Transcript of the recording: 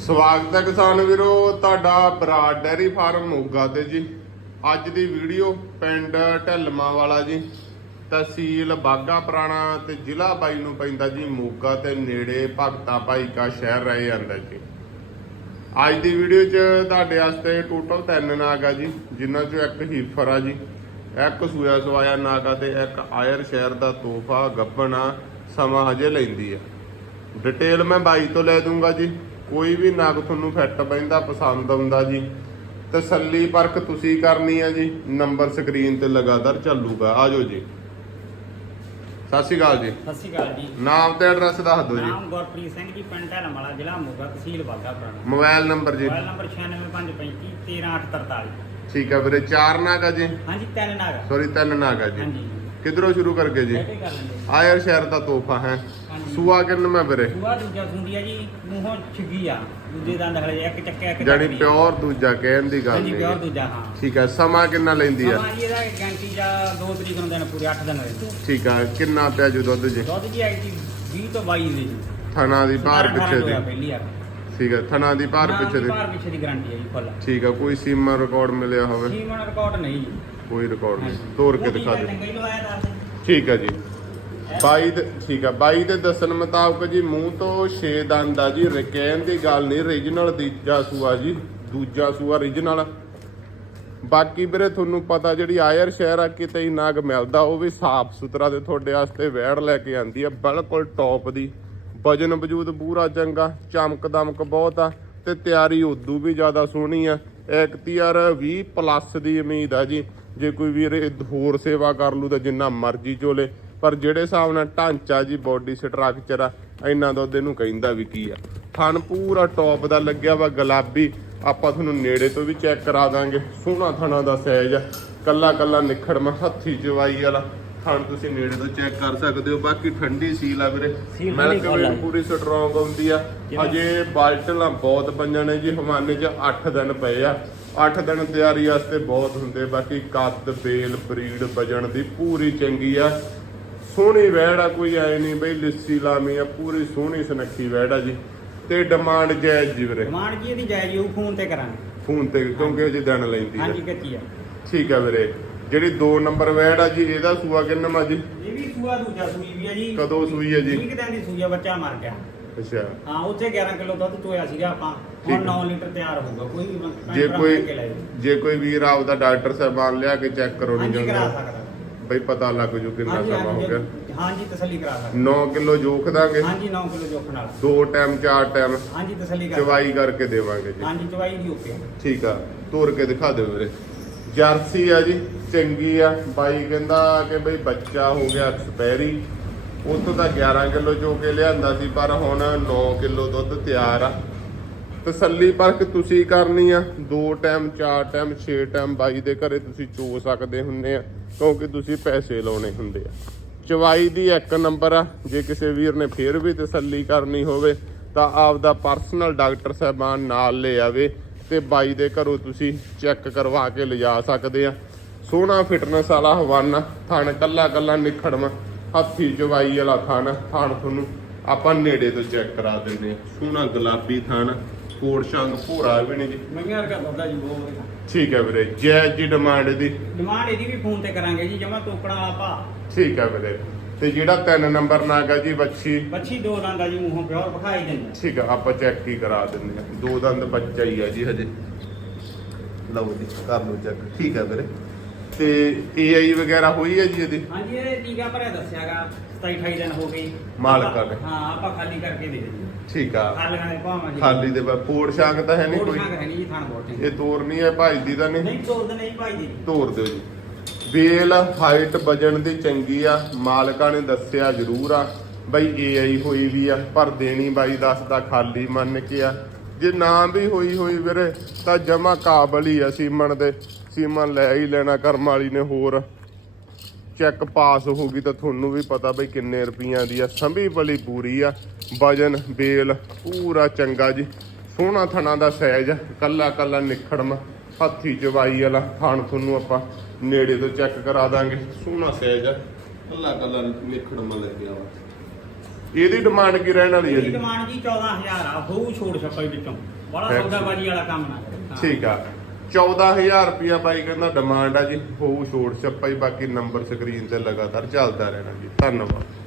ਸਵਾਗਤ ਹੈ ਕਿਸਾਨ ਵੀਰੋ, ਤੁਹਾਡਾ ਬਰਾਡ ਡੈਰੀ ਫਾਰਮ ਮੋਗਾ ਤੇ ਜੀ। ਅੱਜ ਦੀ ਵੀਡੀਓ ਪਿੰਡ ਢਲਮਾ ਵਾਲਾ ਜੀ। ਤਹਿਸੀਲ ਬਾਗਾ ਪੁਰਾਣਾ ਤੇ ਜ਼ਿਲ੍ਹਾ ਬਾਈ ਨੂੰ ਪੈਂਦਾ ਜੀ ਮੋਗਾ ਤੇ ਨੇੜੇ ਭਗਤਾ ਭਾਈ ਕਾ ਸ਼ਹਿਰ ਰਹਿ ਜਾਂਦਾ ਜੀ। ਅੱਜ ਦੀ ਵੀਡੀਓ 'ਚ ਤੁਹਾਡੇ ਵਾਸਤੇ ਟੋਟਲ ਤਿੰਨ ਨਾਗ ਆ ਜੀ, ਜਿਨ੍ਹਾਂ 'ਚੋਂ ਇੱਕ ਹੀਫਰ ਆ ਜੀ। ਇੱਕ ਸੂਆ ਸਵਾਇਆ ਨਾਗ ਆ ਤੇ ਇੱਕ ਆਇਰ ਸ਼ਹਿਰ ਦਾ ਤੋਹਫਾ, ਗੱਬਣਾ ਸਮਾਂ ਹਜੇ ਲੈਂਦੀ ਆ। ਡਿਟੇਲ ਮੈਂ ਬਾਈ ਤੋਂ ਲੈ ਦੂੰਗਾ ਜੀ। ਕੋਈ ਵੀ ਨਗ ਤੁਹਾਨੂੰ ਫਿੱਟ ਬੈਂਦਾ ਪਸੰਦ ਆਉਂਦਾ ਜੀ। ਤਸੱਲੀ ਪਰਖ ਤੁਸੀਂ ਕਰਨੀ ਹੈ ਜੀ। ਨੰਬਰ ਸਕਰੀਨ ਤੇ ਲਗਾਤਾਰ ਚੱਲੂਗਾ। ਆਜੋ ਜੀ। ਸਤਿ ਸ਼੍ਰੀ ਅਕਾਲ ਜੀ। ਸਤਿ ਸ਼੍ਰੀ ਅਕਾਲ ਜੀ। ਨਾਮ ਤੇ ਐਡਰੈਸ ਦੱਸ ਦਿਓ ਜੀ। ਨਾਮ ਗੁਰਪ੍ਰੀਤ ਸਿੰਘ ਜੀ ਪਿੰਡ ਢਲਮਵਾਲਾ ਜ਼ਿਲ੍ਹਾ ਮੋਗਾ ਤਹਿਸੀਲ ਬਾਗਾ ਪੁਰਾਣਾ ਮੋਬਾਈਲ ਨੰਬਰ ਜੀ। ਮੋਬਾਈਲ ਨੰਬਰ 9655 13843 ਠੀਕ ਹੈ ਵੀਰੇ ਚਾਰ ਨਾਗ ਆ ਜੀ। ਹਾਂਜੀ ਤਿੰਨ ਨਾਗ। ਸੌਰੀ ਤਿੰਨ ਨਾਗ ਆ ਜੀ। ਹਾਂਜੀ। ਕਿਧਰੋਂ ਸ਼ੁਰੂ ਕਰਕੇ ਜੀ? ਬੈਠੇ ਕਰ ਲੈਂਦੇ ਆਇਰ ਸ਼ਹਿਰ ਦਾ ਤੋਹਫਾ ਹੈ। ਹਾਂਜੀ। ਸੂਆ ਕਿੰਨ ਮੈਂ ਵੀਰੇ? ਸੂਆ ਦੂਜਾ ਸੁੰਦੀ ਆ ਜੀ ਮੂੰਹੋਂ ਛਿੱਗੀ ਆ। ਦੂਜੇ ਦੰਦ ਹਲੇ ਇੱਕ ਚੱਕਿਆ ਇੱਕ ਜਾਨੀ ਚੱਕਦੀ ਆ। ਪਿਓਰ ਦੂਜਾ ਕਹਿਣ ਦੀ ਗੱਲ ਹਾਂਜੀ ਪਿਓਰ ਨਹੀਂ ਦੂਜਾ ਹਾਂ। ਠੀਕ ਹੈ ਸਮਾਂ ਕਿੰਨਾ ਲੈਂਦੀ ਆ ਸਮਾਂ ਜੀ ਇਹਦਾ ਗੈਂਟੀ ਜਾਂ 2 ਤਰੀਕ ਨੂੰ ਦਿਨ ਪੂਰੇ 8 ਦਿਨ ਹੋਏ ਠੀਕ ਆ ਕਿੰਨਾ ਪਿਆ ਜੂ ਦੁੱਧ ਜੀ? ਦੁੱਧ ਜੀ ਆਈ ਜੀ 20 ਤੋਂ 22 ਦੇ। ਜੀ ਥਣਾ ਦੀ ਭਾਰ 17 ਪਿੱਛੇ ਹੋਇਆ ਦੀ। ਪਹਿਲੀ ਆ। ਠੀਕ ਹੈ ਥਣਾ ਦੀ ਭਾਰ ਪਿੱਛੇ ਦੀ ਭਾਰ ਪਿੱਛੇ ਦੀ ਗਾਰੰਟੀ ਹੈ ਜੀ ਫੁੱਲ ਠੀਕ ਆ ਕੋਈ ਸੀਮਾ ਰਿਕਾਰਡ ਮਿਲਿਆ ਹੋਵੇ? ਸੀਮਨ ਰਿਕਾਰਡ ਨਹੀਂ ਜੀ। ਕੋਈ ਰਿਕਾਰਡ ਨਹੀਂ। ਤੋੜ ਕੇ ਦਿਖਾ ਠੀਕ ਆ, ਦੇ ਚੰਗਾ ਹੀ ਲਵਾਇਆ ਦੱਸ ਠੀਕ ਆ ਜੀ। ਬਾਈ ਦੇ ਠੀਕ ਆ ਬਾਈ ਦੇ ਦੱਸਣ ਮੁਤਾਬਕ ਜੀ ਮੂੰਹ ਤੋਂ 6 ਦੰਦ ਆ ਜੀ। ਰਕੈਨ ਦੀ ਗੱਲ ਨਹੀਂ ਰੀਜਨਲ ਦੂਜਾ ਸੂਆ ਜੀ। ਦੂਜਾ ਸੂਆ ਰੀਜਨਲ ਬਾਕੀ ਵੀਰੇ ਤੁਹਾਨੂੰ ਪਤਾ ਜਿਹੜੀ ਆਇਰ ਸ਼ਹਿਰ ਆ ਕਿਤੇ ਹੀ ਨਾਗ ਮਿਲਦਾ ਉਹ ਵੀ ਸਾਫ਼ ਸੁਥਰਾ ਤੇ ਤੁਹਾਡੇ ਵਾਸਤੇ ਵੈੜ ਲੈ ਕੇ ਆਂਦੀ ਆ ਬਿਲਕੁਲ ਟੌਪ ਦੀ। ਵਜਨ ਵਜੂਦ ਪੂਰਾ ਚੰਗਾ, ਚਮਕ ਦਮਕ ਬਹੁਤ ਆ, ਤੇ ਤਿਆਰੀ ਉਦੋਂ ਵੀ ਜ਼ਿਆਦਾ ਸੋਹਣੀ ਆ। ਐਕਟੀਆਰ 20 ਪਲੱਸ ਦੀ ਉਮੀਦ ਆ ਜੀ। ਜੇ ਕੋਈ ਵੀਰ ਇਹ ਹੋਰ ਸੇਵਾ ਕਰ ਲੂ ਤਾਂ ਜਿੰਨਾ ਮਰਜ਼ੀ ਚੋਲੇ, ਪਰ ਜਿਹੜੇ ਹਿਸਾਬ ਨਾਲ ਢਾਂਚਾ ਜੀ ਬਾਡੀ ਸਟਰਕਚਰ ਆ ਇੰਨਾ ਦੁੱਧ ਇਹਨੂੰ ਕਹਿੰਦਾ ਵੀ ਕੀ ਆ। ਥਣ ਪੂਰਾ ਟੌਪ ਦਾ ਲੱਗਿਆ ਵਾ ਗੁਲਾਬੀ, ਆਪਾਂ ਤੁਹਾਨੂੰ ਨੇੜੇ ਤੋਂ ਵੀ ਚੈੱਕ ਕਰਾ ਦਾਂਗੇ। ਸੋਹਣਾ ਥਣਾ ਦਾ ਸਾਈਜ਼ ਆ। ਕੱਲਾ ਕੱਲਾ ਨਿਖੜਮਾ, ਹੱਥੀ ਚਵਾਈ ਵਾਲਾ। ਥਣ ਤੁਸੀਂ ਨੇੜੇ ਤੋਂ ਚੈੱਕ ਕਰ ਸਕਦੇ ਹੋ ਬਾਕੀ ਠੰਡੀ ਸੀਲ ਆ ਵੀਰੇ। ਸੀਲ ਮਿਲਕ ਠੰਡੀ ਫੁੱਲ ਆ। ਵੀ ਪੂਰੀ ਸਟਰੋਂਗ ਹੁੰਦੀ ਆ। ਹਜੇ ਬਾਲਟਲਾਂ ਬਹੁਤ ਪੰਜਾਂ ਨੇ ਜੀ ਹਵਾਨੇ 'ਚ 8 ਦਿਨ ਪਏ ਆ। 8 ਦਿਨ ਤਿਆਰੀ ਵਾਸਤੇ ਬਹੁਤ ਹੁੰਦੇ ਬਾਕੀ ਕੱਦ ਬੇਲ ਬਰੀਡ ਵਜਣ ਦੀ ਪੂਰੀ ਚੰਗੀ ਆ। ਸੋਹਣੀ ਵੈੜ ਆ ਕੋਈ ਐ ਨਹੀਂ ਬਈ ਲਿੱਸੀ ਲਾਮੀ ਆ ਪੂਰੀ ਸੋਹਣੀ ਸੁਨੱਖੀ ਵੈੜ ਆ ਜੀ। ਤੇ ਡਿਮਾਂਡ ਜਾਇਜ਼ ਜੀ ਵੀਰੇ। ਡਿਮਾਂਡ ਜੀ ਇਹਦੀ ਜਾਇਜ਼ ਉਹ ਫੋਨ ਤੇ ਕਰਾਂਗੇ। ਫੋਨ ਤੇ ਕਿਉਂਕਿ ਅਜੇ ਦਿਨ ਲੈਂਦੀ ਆ। ਹਾਂਜੀ ਕੱਚੀ ਆ। ਠੀਕ ਆ ਵੀਰੇ। ਜਿਹੜੀ 2 ਨੰਬਰ ਵੈੜ ਆ ਜੀ ਇਹਦਾ ਸੂਆ ਕਿੰਨਾ ਮਾ ਜੀ? ਇਹ ਵੀ ਸੂਆ ਦੂਜਾ ਸੂਈ ਵੀ ਆ ਜੀ। ਕਦੋਂ ਸੂਈ ਆ ਜੀ? ਇੱਕ ਦਿਨ ਦੀ ਸੂਈ ਆ ਬੱਚਾ ਮਰ ਗਿਆ। ਅੱਛਾ। ਹਾਂ ਉੱਥੇ 11 ਕਿਲੋ ਦੁੱਧ ਚੋਇਆ ਸੀਗਾ ਆਪਾਂ। ਹੁਣ ਆ। 9 ਲੀਟਰ ਤਿਆਰ ਹੋਊਗਾ ਕੋਈ ਵੀ ਜੇ ਕੋਈ। ਜੇ ਕੋਈ ਵੀਰ ਆਪਦਾ ਡਾਕਟਰ ਸਾਹਿਬਾਨ ਲਿਆ ਕੇ ਚੈੱਕ ਕਰਾਉਣੀ ਚਾਹੁੰਦਾ ਸਕਦਾ। ਬਈ ਪਤਾ ਲੱਗ ਜੂ ਕਿੰਨਾ ਸਮਾਂ ਹੋ ਗਿਆ। ਹਾਂਜੀ। ਹਾਂਜੀ ਤਸੱਲੀ ਕਰਾ ਸਕਦਾ। 9 ਕਿਲੋ ਜੋਖ ਦਾਂਗੇ। ਹਾਂਜੀ 9 ਕਿਲੋ ਜੋਖ ਨਾਲ। ਦੋ ਟਾਈਮ ਚਾਰ ਟਾਈਮ। ਹਾਂਜੀ ਤਸੱਲੀ ਕਰਾ ਚਵਾਈ ਕਰਕੇ ਦੇਵਾਂਗੇ ਜੀ। ਹਾਂਜੀ ਚਵਾਈ ਦੀ ਓਕੇ ਠੀਕ ਆ। ਤੋੜ ਕੇ ਦਿਖਾ ਦਿਓ ਵੀਰੇ। ਜਰਸੀ ਆ ਜੀ, ਚੰਗੀ ਆ। ਬਾਈ ਕਹਿੰਦਾ ਕਿ ਬਈ ਬੱਚਾ ਹੋ ਗਿਆ ਐਕਸਪਾਇਰੀ ਉੱਥੋਂ ਤਾਂ 11 ਕਿਲੋ ਚੋ ਕੇ ਲਿਆਂਦਾ ਸੀ, ਪਰ ਹੁਣ 9 ਕਿਲੋ ਦੁੱਧ ਤਿਆਰ ਆ। ਤਸੱਲੀ ਪਰਖ ਤੁਸੀਂ ਕਰਨੀ ਆ। ਦੋ ਟਾਈਮ, ਚਾਰ ਟਾਈਮ, ਛੇ ਟਾਈਮ ਬਾਈ ਦੇ ਘਰੇ ਤੁਸੀਂ ਚੋ ਸਕਦੇ ਹੁੰਦੇ ਆ, ਕਿਉਂਕਿ ਤੁਸੀਂ ਪੈਸੇ ਲਾਉਣੇ ਹੁੰਦੇ ਆ। ਚਵਾਈ ਦੀ ਇੱਕ ਨੰਬਰ ਆ। ਜੇ ਕਿਸੇ ਵੀਰ ਨੇ ਫੇਰ ਵੀ ਤਸੱਲੀ ਕਰਨੀ ਹੋਵੇ, ਤਾਂ ਆਪਦਾ ਪਰਸਨਲ ਡਾਕਟਰ ਸਾਹਿਬਾਨ ਨਾਲ ਲੈ ਆਵੇ। ਤੇ ਬਾਈ ਦੇ ਘਰੋਂ ਤੁਸੀਂ ਚੈੱਕ ਕਰਵਾ ਕੇ ਲਿਜਾ ਸਕਦੇ ਆ। ਸੋਹਣਾ ਫਿਟਨੈਸ ਵਾਲਾ ਹਵਾਨਾ ਥਣ ਕੱਲਾ ਕੱਲਾ ਨਿਖੜਵਾ ਹੱਥੀ ਚਵਾਈ ਵਾਲਾ ਥਣ ਥਣ ਤੁਹਾਨੂੰ ਆਪਾਂ ਨੇੜੇ ਤੋਂ ਚੈੱਕ ਕਰਾ ਦਿੰਦੇ ਆ। ਸੋਹਣਾ ਗੁਲਾਬੀ ਥਣ ਕੋੜ ਸ਼ੰਗ ਭੋਰਾ ਵੀ ਨਹੀਂ ਜੀ। ਮੰਗਿਆ ਦੁੱਧ ਆ ਜੀ ਬਹੁਤ ਠੀਕ ਹੈ ਵੀਰੇ ਜੈ ਜੀ ਡਿਮਾਂਡ ਦੀ। ਡਿਮਾਂਡ ਇਹਦੀ ਵੀ ਫੋਨ ਤੇ ਕਰਾਂਗੇ ਜੀ ਜਮਾ ਤੋਕੜਾ ਆਪਾ ਠੀਕ ਹੈ ਵੀਰੇ। ਤੇ ਜਿਹੜਾ ਤਿੰਨ ਨੰਬਰ ਨਾਗਾ ਜੀ ਬੱਚੀ ਬੱਚੀ ਦੋ ਦੰਦਾ ਜੀ ਮੂੰਹੋਂ ਪਿਓਰ ਵਿਖਾਈ ਦਿੰਦੇ ਠੀਕ ਆ ਆਪਾਂ ਚੈੱਕ ਹੀ ਕਰਾ ਦਿੰਦੇ ਆ। ਦੋ ਦੰਦ ਬੱਚਾ ਹੀ ਆ ਜੀ ਹਜੇ। ਲਓ ਜੀ ਕਰ ਲਓ ਚੈੱਕ ਠੀਕ ਆ ਵੀਰੇ। ਤੇ ਏਆਈ ਵਗੈਰਾ ਹੋਈ ਹੈ ਜੀ ਇਹਦੀ? ਹਾਂਜੀ ਇਹ ਟੀਕਾ ਭਰਿਆ ਦੱਸਿਆਗਾ 27 28 ਦਿਨ ਹੋ ਗਏ। ਮਾਲਕਾਂ ਨੇ। ਹਾਂ ਆਪਾਂ ਖਾਲੀ ਕਰਕੇ ਦੇ ਦਿੱਤੀ ਠੀਕ ਆ। ਖਾਲੀਆਂ ਦੇ ਭਾਵਾਂ ਜੀ। ਖਾਲੀ ਦੇ ਬਾਅਦ ਫੋੜ ਸ਼ਾਂਗ ਤਾਂ ਹੈ ਨਹੀਂ ਕੋਈ? ਕੋਈ ਹੈ ਨਹੀਂ ਜੀ ਥਾਣ ਬੋਟੇ ਇਹ ਤੋਰਨੀ ਹੈ ਭਾਈ ਦੀ ਤਾਂ ਨਹੀਂ? ਨਹੀਂ ਤੋੜਦੇ ਨਹੀਂ ਭਾਈ ਜੀ ਤੋਰ ਦਿਓ ਜੀ। ਵੇਲ ਹਾਈਟ ਵਜਣ ਦੀ ਚੰਗੀ ਆ, ਮਾਲਕਾਂ ਨੇ ਦੱਸਿਆ ਜ਼ਰੂਰ ਆ, ਬਈ ਏਆਈ ਹੋਈ ਵੀ ਆ, ਪਰ ਦੇਣੀ ਬਾਈ ਦੱਸਦਾ ਖਾਲੀ ਮੰਨ ਕੇ ਆ। ਜੇ ਨਾ ਵੀ ਹੋਈ ਹੋਈ ਵੀਰੇ, ਤਾਂ ਜਮਾ ਕਾਬਲ ਹੀ ਆ ਸੀਮਨ ਦੇ। ਸੀਮਨ ਲੈ ਹੀ ਲੈਣਾ, ਕਰਮ ਵਾਲੀ ਨੇ ਹੋਰ। ਚੈੱਕ ਪਾਸ ਹੋ ਗਈ ਤਾਂ ਤੁਹਾਨੂੰ ਵੀ ਪਤਾ ਬਈ ਕਿੰਨੇ ਰੁਪਈਆਂ ਦੀ ਆ। ਸੰਭੀ ਬਲੀ ਪੂਰੀ ਆ, ਵਜਨ ਬੇਲ ਪੂਰਾ ਚੰਗਾ ਜੀ। ਸੋਹਣਾ ਥਣਾ ਦਾ ਸਾਈਜ਼ ਕੱਲਾ ਕੱਲਾ ਨਿਖੜਮ, ਹੱਥੀ ਜਵਾਈ ਵਾਲਾ, ਥਣ ਤੁਹਾਨੂੰ ਆਪਾਂ ਨੇੜੇ ਤੋਂ ਚੈੱਕ ਕਰਾ ਦਾਂਗੇ। ਸੋਹਣਾ ਸਾਈਜ਼ ਆ। ਕੱਲਾ ਕੱਲਾ ਨਿਖੜਮ ਲੱਗਿਆ ਵਾ। ਇਹਦੀ ਡਿਮਾਂਡ ਕੀ ਰਹਿਣ ਵਾਲੀ ਹੈ ਇਹਦੀ ਜੀ ਡਿਮਾਂਡ ਜੀ 14000 ਆ ਹੋਊ ਛੋੜ ਛੱਪਾ ਵਿੱਚੋਂ। ਬੜਾ. ਸੌਦਾਬਾਜੀ ਵਾਲਾ ਕੰਮ ਨਾ। ਠੀਕ ਆ। 14000 ਰੁਪਿਆ ਬਾਈ ਕਹਿੰਦਾ ਡਿਮਾਂਡ ਆ ਜੀ। ਹੋਊ ਛੋੜ ਛੱਪਾ ਹੀ ਬਾਕੀ ਨੰਬਰ ਸਕਰੀਨ ਤੇ ਲਗਾਤਾਰ ਚੱਲਦਾ ਰਹਿਣਾ ਜੀ। ਧੰਨਵਾਦ।